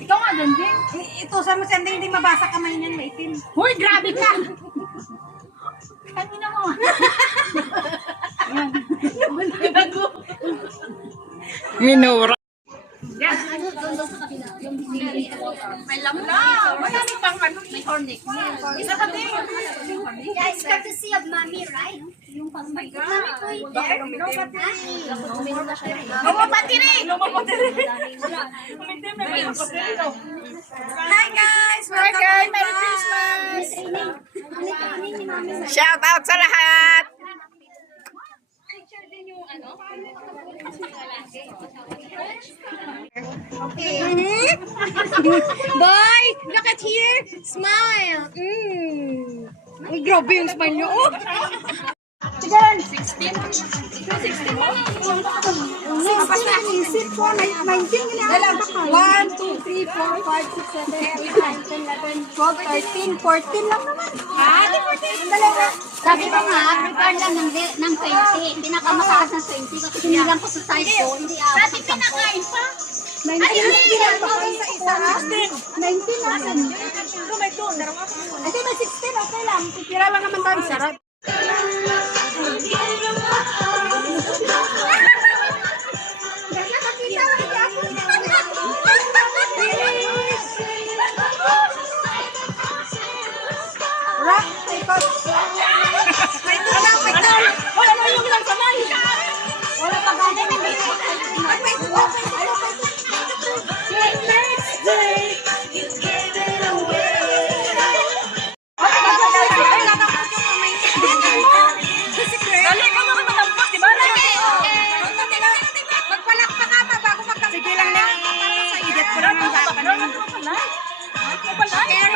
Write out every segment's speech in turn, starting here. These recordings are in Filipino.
Ikaw nga doon, Jing. Ito, sa mo siyang hindi mabasa kamay niyan, maitim. Hoy, grabe ka! Kanina mo. Minura. May lamla. Marami pang ano, may hornet. Isa ka din. Yeah, it's courtesy of mommy, right? Yung pang my God. Mommy po yung there. No battery. Uminom na siya. Lomo patiri! Lomo patiri! Hi guys! Hi guys! Merry Christmas! Training ni mommy. Shout out sa lahat! Boy, look at here. Smile. Ay, grabe yung smile niyo. Oh. Isip ko, 19 ginagawa ka. 1, 2, 3, 4, 5, 6, 7, 8, 9, 10, 11, 12, 13, 14 lang naman. Ah, 14. Dalawa. Sabi ko nga, prepare lang ng 20. Pinakamataas ng 20 kasi sinilang ko sa side ko. Hindi ako. Dati pinakain pa. 19 lang ginagawa ko sa isa. 19 lang. Ito may 16, okay lang. Tira lang naman tayo. Sarap. Wala na yung lang kamay! Wala pa ba? Dali ka mga matampos, di ba? Magpalakpa ka pa bago magkakita. Sige lang na. Sa edit ko lang ang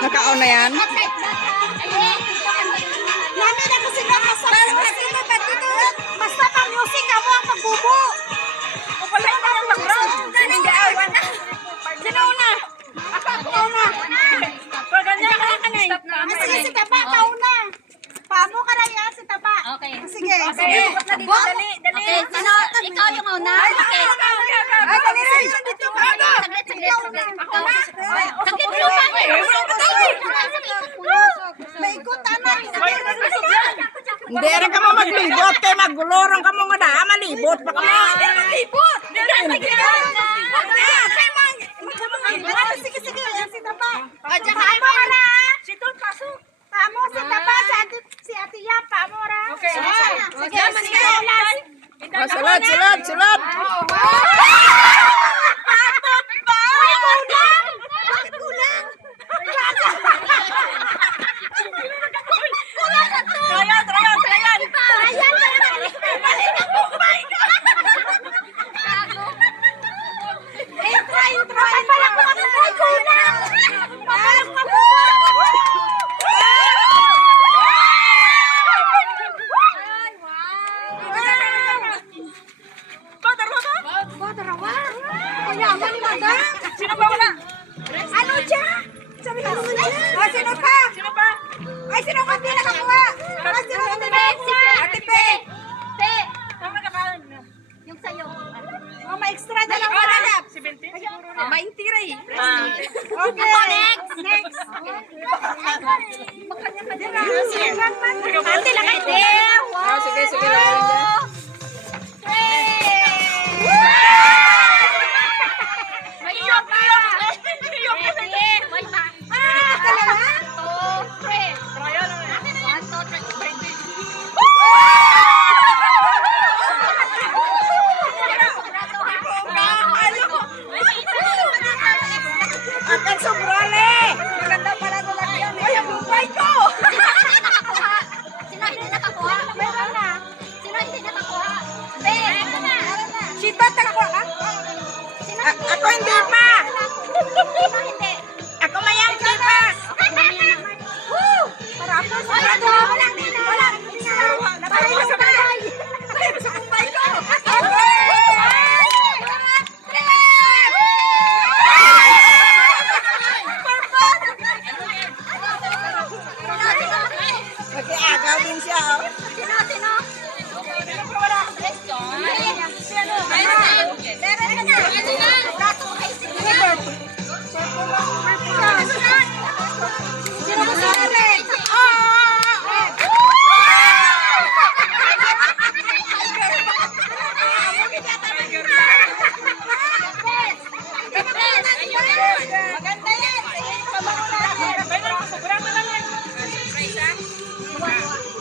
Nakaon na yan? namin ako sila masarap kasi basta pa music ako ang magbubo. O pala yung mga background. Hindi awan na. Sino una? Ako una. Pag ganyan ka na kanay. Sige, si Taba, kauna. Paamo ka na yan, si Taba. Okay. Sige, Okay, sige. dali, dali. Okay, sino? Ikaw yung una. Okay. Ay, dali rin. Dito ka. Saglit, saglit, saglit. Saglit mo pa. May ikot, anak. Hindi rin ka mo maglibot kay magulorong ka mo nga na. Malibot pa ka mo. Libot! Sige, sige. Yan si Taba. O, tsaka Paamo ka na. Si Tol, pasok. Paamo si Taba, si Ate Yap, paamo ra. Okay. Sige, sige. Oh, sulod, sulod, sulod. Bakit kulang? Trial, trial, trial. Try. Palak mo kami, try kulang. Palak mo mo. Ba, darawa ba? Darawa.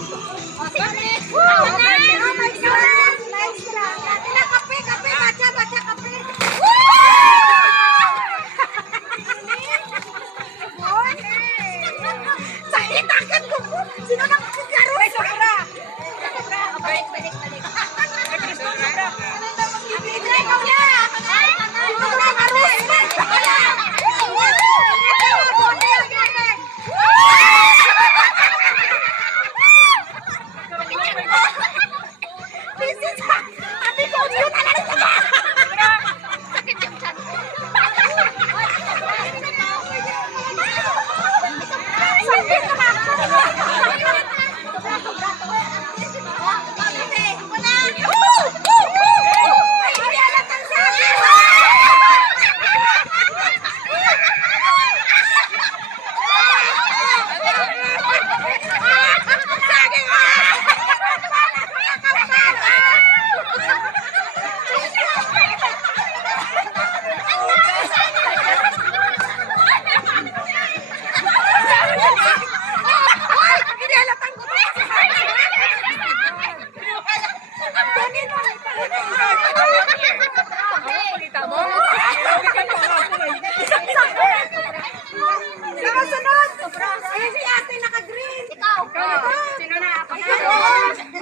O, sige ulit. Oh my God! Nice lang. Kape, bacha, kape. Sakit akan ko po. Sino nang sigaro? Ay, sobra. Balik. Ikaw na.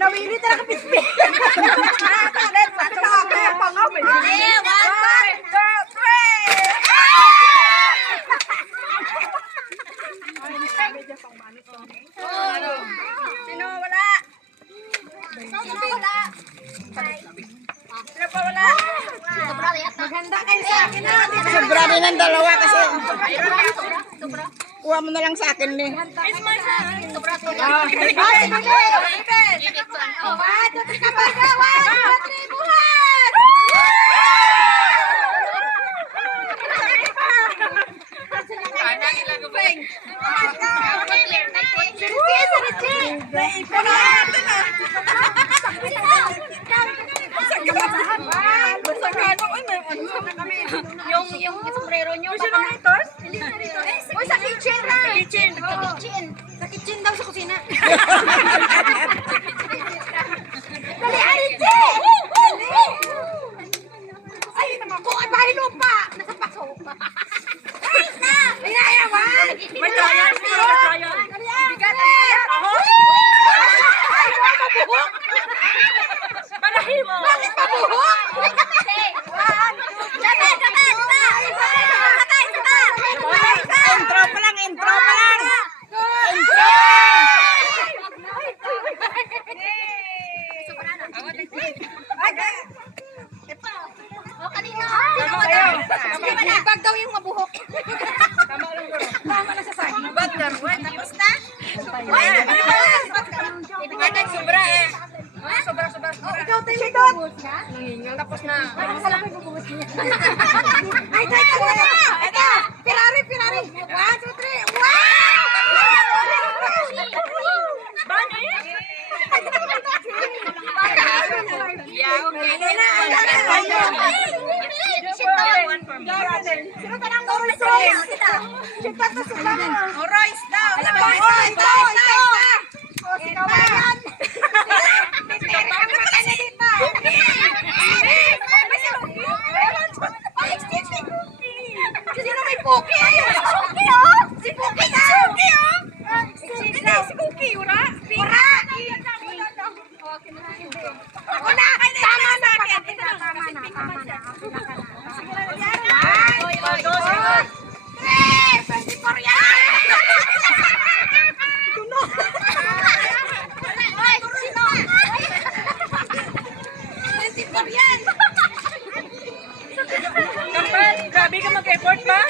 Nawili talaga pispi. Sino wala? Maganda kayo sa akin na. Sobra din ang dalawa kasi. Kuha mo na lang sa akin ni. Yung sombrero nyo. Uy, sa kitchen na. Sa kitchen daw sa kusina. Dali, Arinche! Ay, naman ko. Ay, bahay lupa. Nasa paso. Ay, na! Inayawan! May trial, siguro may trial. Bigat. Ay, mabuhok. Palahibo. Bakit mabuhok? Intro pa lang. O, kanina. Bag daw yung mabuhok. Tama na sa sakin. Tapos na? Anak, sobra eh. Sobra. Ikaw tayo si Don. Nangingal, tapos na. Ay, tayo. Ito. Pirari. 1, 2, 3. Wow! Bani? Yeah, okay. One for me. Sino ka nang gawin sa iyo? Sipa to sila. Royce daw. Alam mo, ito. O, sikaw ba yan? Sino may Puki? Si Puki, oh! Si Puki na! Si Puki, ura? Ura! Ako na! Tama na sa akin! Tama na. Sige na nangyari. Ay! 3! 24 yan! Tunog! Ay! Sino? 24 yan! Kampal, grabe ka mag-effort pa?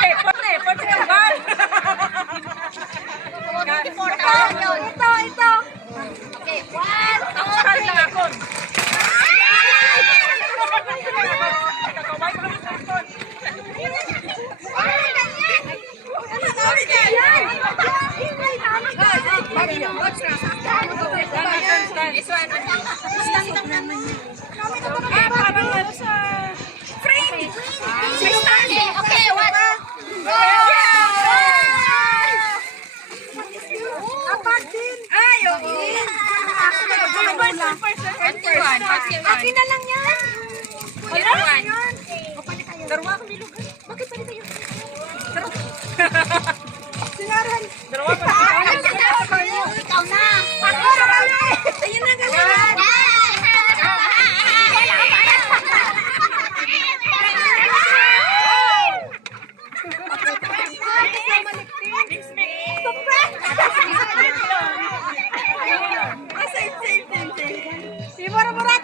Effort sa kampal. Ito. Okay, 1, Tapos stand lang ako. Kakaway ko lang sa phone. This one. Parang ano sa... Okay, 1. Apag din. Ay, Akin na lang yan. Darwa kami lugar. Bakit pa rin tayo? Sinaran. Ikaw na. Ayun na ganyan. Si Borat.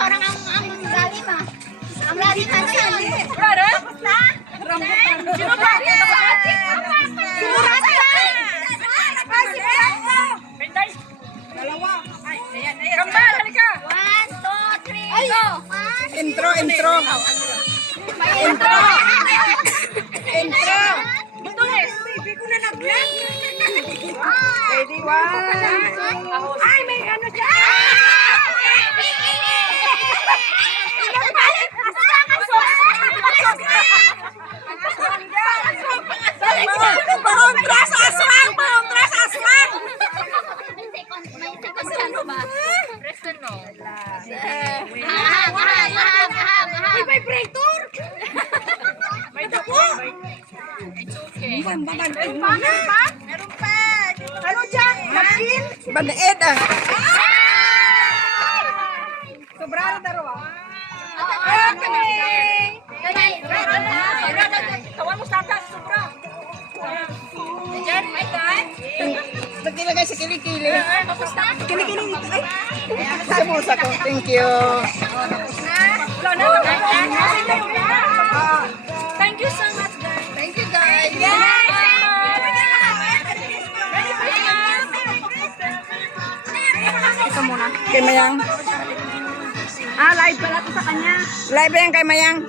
Parang ang lalim ah. Ang lalim na yan. Brother? Sino ba? Si Borat yan. Penday? Dalawa. Kambal, halika! 1, 2, 3, go! Intro. Intro. Baby ko na nag-vlog. Ready, one. Ay, may ano dyan. Pangontra sa aswang! Pangontra sa aswang! May second chance ba? Preston, no? May vibrator. May dako. It's okay. Meron pa. Ano dyan? Napkin? Banaid ah. Sobrang darawa. Tawan mo sa taas, sobra. Diyan, may time. Nagilagay sa kilikili. Kamusta? Kilikili dito. Ay. Sa musa ko. Thank you. Wala na. Thank you so much, guys. Thank you guys. Ito muna. Kay Mayang. Ah, live pala to sa kanya. Live yan kay Mayang.